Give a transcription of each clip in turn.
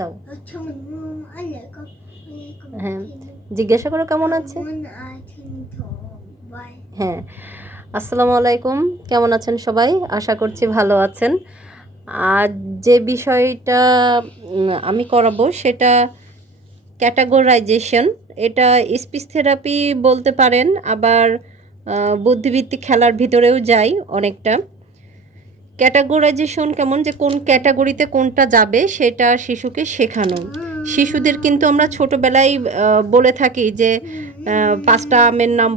দাও। হ্যাঁ, জিজ্ঞাসা করো কেমন আছে। হ্যাঁ, আসসালামু আলাইকুম। কেমন আছেন সবাই? আশা করছি ভালো আছেন। আর যে বিষয়টা আমি করাবো সেটা ক্যাটাগরাইজেশন। এটা স্পিচ থেরাপি বলতে পারেন, আবার বুদ্ধিবৃত্তিক খেলার ভিতরেও যাই অনেকটা। ক্যাটাগরাইজেশন কেমন, যে কোন ক্যাটাগরিতে কোনটা যাবে সেটা শিশুকে শেখানো। শিশুদের কিন্তু আমরা ছোটোবেলায় বলে থাকি যে 5টা আমের নাম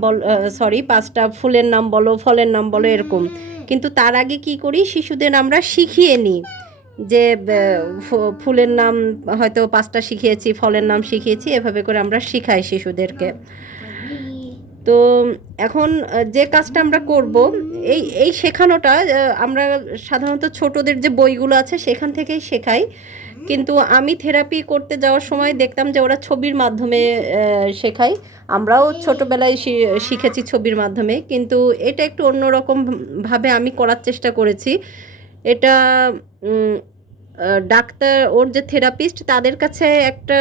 সরি 5টা ফুলের নাম বলো, ফলের নাম বলো, এরকম। কিন্তু তার আগে কি করি, শিশুদের আমরা শিখিয়ে নিই যে ফুলের নাম হয়তো 5টা শিখিয়েছি, ফলের নাম শিখিয়েছি, এভাবে করে আমরা শিখাই শিশুদেরকে। তো এখন যে কাজটা আমরা করব, এই শেখানোটা আমরা সাধারণত ছোটদের যে বইগুলো আছে সেখান থেকেই শেখাই। কিন্তু আমি থেরাপি করতে যাওয়ার সময় দেখতাম যে ওরা ছবির মাধ্যমে শেখায়। আমরাও ছোটোবেলায় শিখেছি ছবির মাধ্যমে, কিন্তু এটা একটু অন্যরকমভাবে আমি করার চেষ্টা করেছি। এটা ডাক্তার, ওর যে থেরাপিস্ট, তাদের কাছে একটা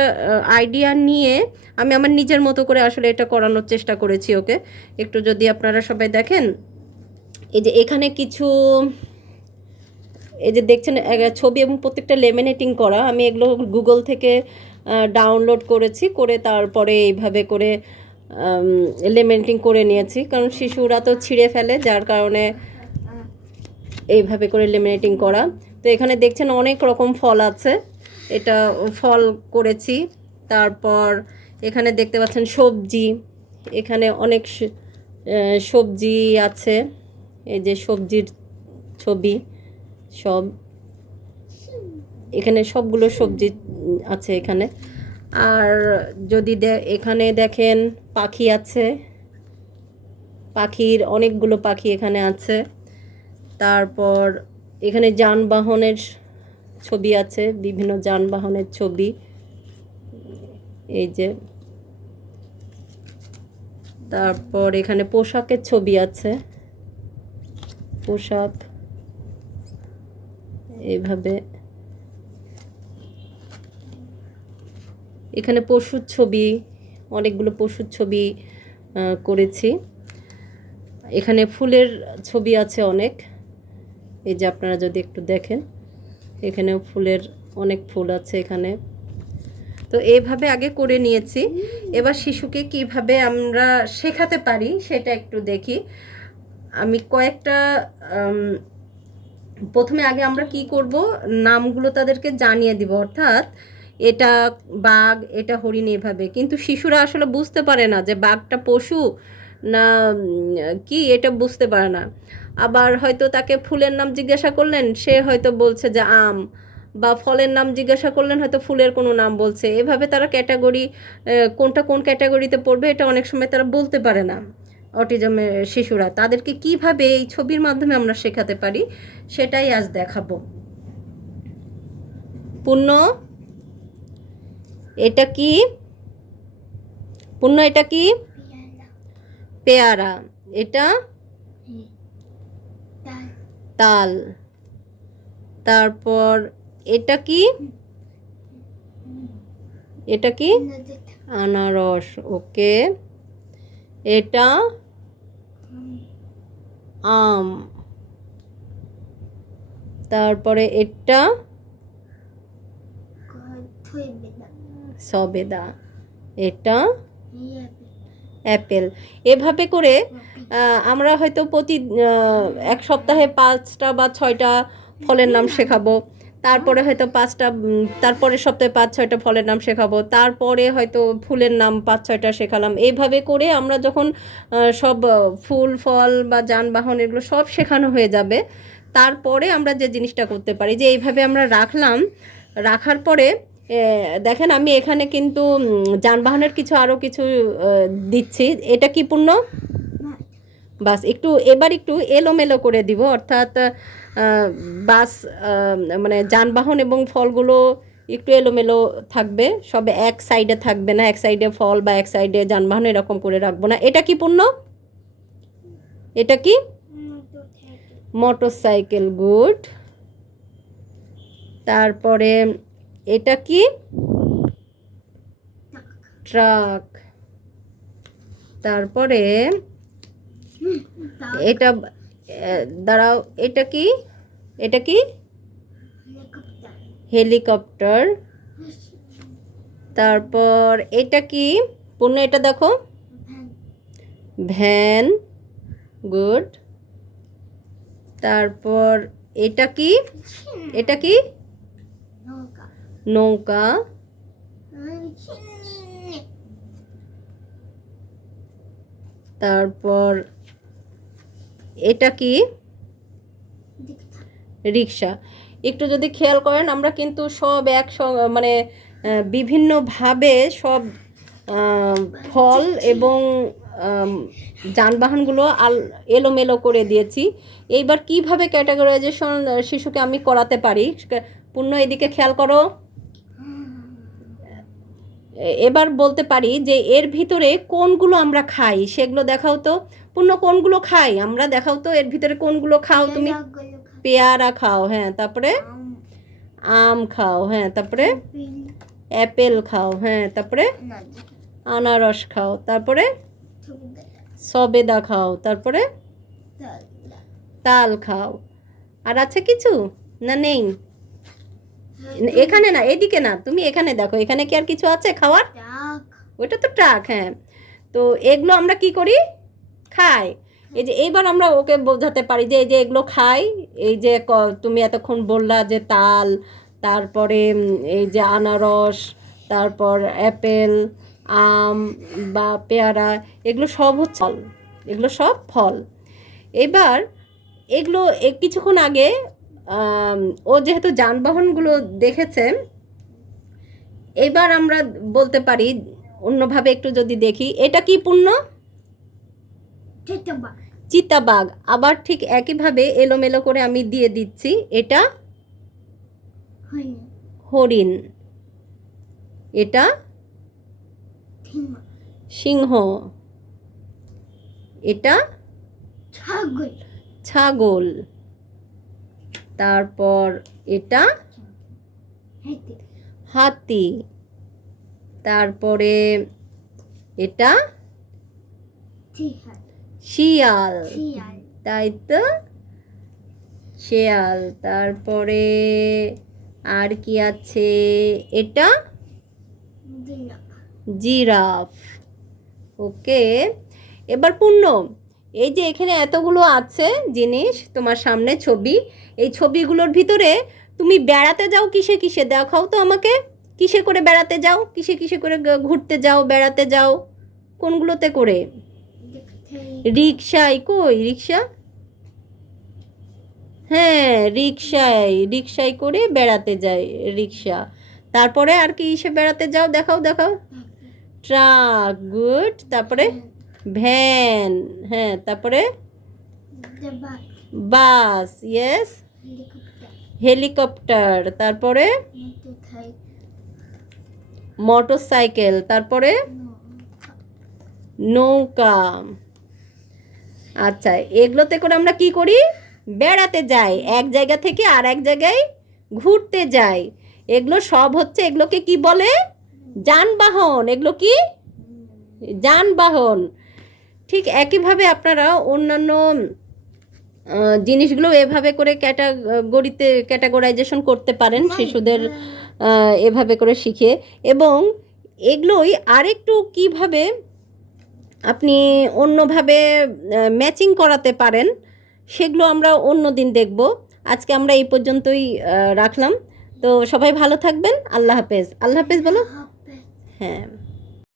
আইডিয়া নিয়ে আমি আমার নিজের মতো করে আসলে এটা করানোর চেষ্টা করেছি ওকে। একটু যদি আপনারা সবাই দেখেন, এই যে এখানে কিছু, এই যে দেখছেন ছবি এবং প্রত্যেকটা লেমিনেটিং করা, আমি এগুলো গুগল থেকে ডাউনলোড করেছি, করে তারপরে এইভাবে করে লেমিনেটিং করে নিয়েছি। কারণ শিশুরা তো ছিঁড়ে ফেলে, যার কারণে এইভাবে করে লেমিনেটিং করা। তো এখানে দেখছেন অনেক রকম ফল আছে, এটা ফল করেছি। তারপর এখানে দেখতে পাচ্ছেন সবজি, এখানে অনেক সবজি আছে, এই যে সবজির ছবি সব, এখানে সবগুলো সবজি আছে এখানে। আর যদি এখানে দেখেন পাখি আছে, পাখির অনেকগুলো পাখি এখানে আছে। তারপর এখানে যানবাহনের ছবি আছে, বিভিন্ন যানবাহনের ছবি, এই যে। তারপর এখানে পোশাকের ছবি আছে, পোশাক এইভাবে। এখানে পশুর ছবি, অনেকগুলো পশুর ছবি করেছি। এখানে ফুলের ছবি আছে অনেক, এই যে আপনারা যদি একটু দেখেন, এখানেও ফুলের অনেক ফুল আছে এখানে। তো এইভাবে আগে করে নিয়েছি। এবার শিশুকে কিভাবে আমরা শেখাতে পারি সেটা একটু দেখি। আমি কয়েকটা প্রথমে আগে আমরা কি করব, নামগুলো তাদেরকে জানিয়ে দিব, অর্থাৎ এটা বাঘ, এটা হরিণ, এভাবে। কিন্তু শিশুরা আসলে বুঝতে পারে না যে বাঘটা পশু না কি, এটা বুঝতে পারে না। আবার হয়তো তাকে ফুলের নাম জিজ্ঞাসা করলেন, সে হয়তো বলছে যে আম, বা ফলের নাম জিজ্ঞাসা করলেন, হয়তো ফুলের কোনো নাম বলছে। এভাবে তারা ক্যাটাগরি, কোনটা কোন ক্যাটাগরিতে পড়বে এটা অনেক সময় তারা বলতে পারে না। অটিজমের শিশুরা, তাদেরকে কিভাবে এই ছবির মাধ্যমে আমরা শেখাতে পারি সেটাই আজ দেখাবো। পূর্ণ, এটা কি? পূর্ণ, এটা কি? পেয়ারা। এটা তাল। তারপর এটা কি? এটা কি? আনারস। ওকে। এটা আম। তারপরে এটা সবেদা। এটা অ্যাপেল। এভাবে করে আমরা হয়তো প্রতি এক সপ্তাহে 5টা বা 6টা ফলের নাম শেখাবো। তারপরে হয়তো 5টা, তারপরে সপ্তাহে 5-6টা ফলের নাম শেখাবো। তারপরে হয়তো ফুলের নাম 5-6টা শেখালাম। এইভাবে করে আমরা যখন সব ফুল, ফল বা যানবাহন এগুলো সব শেখানো হয়ে যাবে, তারপরে আমরা যে জিনিসটা করতে পারি, যে এইভাবে আমরা রাখলাম, রাখার পরে দেখেন আমি এখানে কিন্তু যানবাহনের কিছু আরও কিছু দিচ্ছি। এটা কি পূর্ণ? বাস একটু এবার একটু এলোমেলো করে দিব, অর্থাৎ বাস মানে যানবাহন এবং ফলগুলো একটু এলোমেলো থাকবে, সবে এক সাইডে থাকবে না, এক সাইডে ফল বা এক সাইডে যানবাহন, এরকম করে রাখবো না। এটা কি পূর্ণ? এটা কি? মোটরসাইকেল। গুড। তারপরে এটা কি? ট্রাক। তারপরে এটা দাঁড়াও, এটা কি? এটা কি? হেলিকপ্টার। তারপর এটা কি পূর্ণ? এটা দেখো, ভ্যান। গুড। তারপর এটা কি? এটা কি? নৌকা। তারপর এটা কি? রিক্সা। একটু যদি খেয়াল করেন, আমরা কিন্তু সব মানে বিভিন্নভাবে সব ফল এবং যানবাহনগুলো এলোমেলো করে দিয়েছি। এইবার কিভাবে ক্যাটাগরাইজেশন শিশুকে আমি করাতে পারি? পূর্ণ এদিকে খেয়াল করো। এবার বলতে পারি যে এর ভিতরে কোনগুলো আমরা খাই সেগুলো দেখাও তো। পূর্ণ কোনগুলো খাই আমরা দেখাও তো, এর ভিতরে কোনগুলো খাও তুমি? পেয়ারা খাও, হ্যাঁ। তারপরে আম খাও, হ্যাঁ। তারপরে অ্যাপেল খাও, হ্যাঁ। তারপরে আনারস খাও, তারপরে সবেদা খাও, তারপরে তাল খাও। আর আছে কিছু? না, নেই। এখানে না, এদিকে না, তুমি এখানে দেখো, এখানে কি আর কিছু আছে খাওয়ার? ওইটা তো ট্রাক, হ্যাঁ। তো এগুলো আমরা কি করি? খাই। এই যে এইবার আমরা ওকে বোঝাতে পারি যে এই যে এগুলো খাই। এই যে তুমি এতক্ষণ বললা যে তাল, তারপরে এই যে আনারস, তারপর অ্যাপেল, আম বা পেয়ারা, এগুলো সব হচ্ছে ফল। এগুলো সব ফল। এবার এগুলো কিছুক্ষণ আগে ও যেহেতু যানবাহনগুলো দেখেছে, এবার আমরা বলতে পারি অন্যভাবে একটু যদি দেখি, এটা কি পূর্ণ? চিতাবাঘ। আবার ঠিক একইভাবে এলোমেলো করে আমি দিয়ে দিচ্ছি, এটা হরিণ, এটা সিংহ, এটা ছাগল। তারপর এটা হাতি। তারপরে এটা শিয়াল, তাই তো, শিয়াল। তারপরে আর কি আছে? এটা জিরাফ। ওকে। এবার পূর্ণ, এই যে এখানে এতগুলো আছে জিনিস তোমার সামনে, ছবি। এই ছবিগুলোর ভিতরে তুমি বেড়াতে যাও কিসে কিসে? দেখাও তো আমাকে, কিসে করে বেড়াতে যাও? কিসে কিসে করে ঘুরতে যাও, বেড়াতে যাও? কোনগুলোতে করে? রিক্সায়। কই রিক্সা? হ্যাঁ, রিক্সায় করে বেড়াতে যায়, রিক্সা। তারপরে আর কি ইসে বেড়াতে যাও? দেখাও দেখাও। ট্রাক। গুড। তারপরে ভ্যান, হ্যাঁ। তারপরে বাস, ইয়েস। হেলিকপ্টার। তারপরে মোটরসাইকেল। তারপরে নৌকা। আচ্ছা, এগুলোতে করে আমরা কি করি? বেড়াতে যাই, এক জায়গা থেকে আর এক জায়গায় ঘুরতে যাই। এগুলো সব হচ্ছে, এগুলোকে কি বলে? যানবাহন। এগুলো কি? যানবাহন। ঠিক একইভাবে আপনারা অন্যান্য জিনিসগুলো এভাবে করে ক্যাটাগরাইজেশন করতে পারেন শিশুদের, এভাবে করে শিখে। এবং এগুলোই আরেকটু কিভাবে আপনি অন্যভাবে ম্যাচিং করাতে পারেন সেগুলো আমরা অন্য দিন দেখব। আজকে আমরা এই পর্যন্তই রাখলাম। তো সবাই ভালো থাকবেন। আল্লাহ হাফেজ। আল্লাহ হাফেজ বলো। হ্যাঁ।